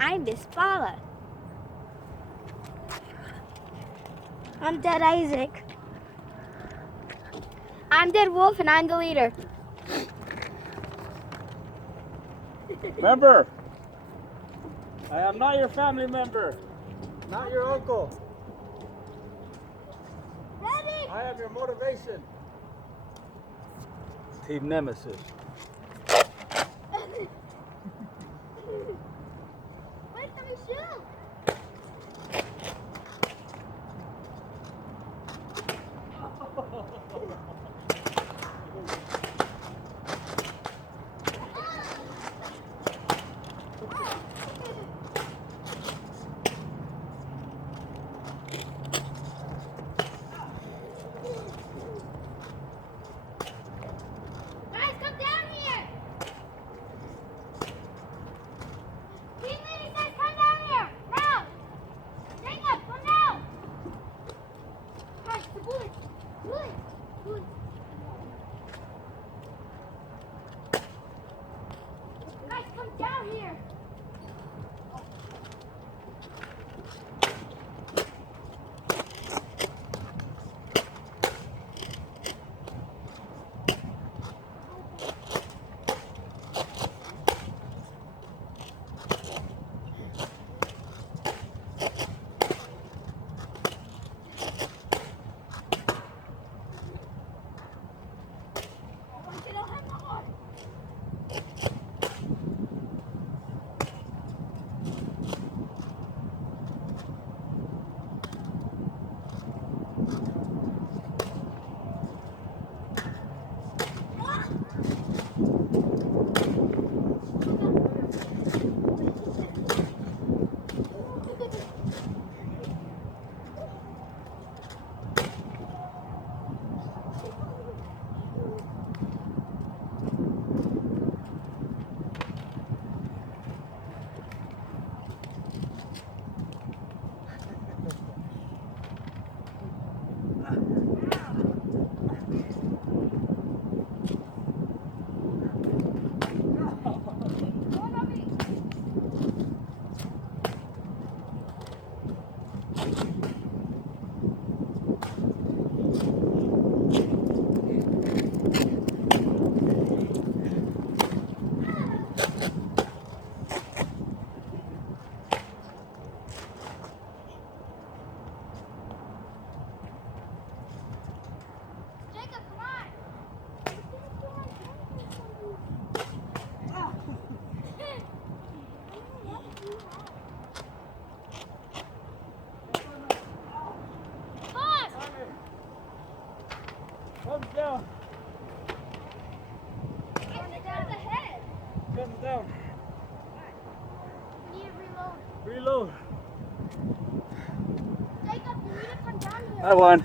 I'm Bisbala. I'm Dead Isaac. I'm Dead Wolf, and I'm the leader. Member, I am not your family member, not your uncle. Ready? I am your motivation. Team Nemesis. Wait, let me shoot. Guys, come down here. Team leader says come down here. Now. Jacob, come down. Guys, the bullets. Bullets. Guys, come down here. Jacob, come on. Pause. Thumbs down. Get it down the head. Thumbs down. We need to reload. Reload. Jacob, you need to come down here. I won.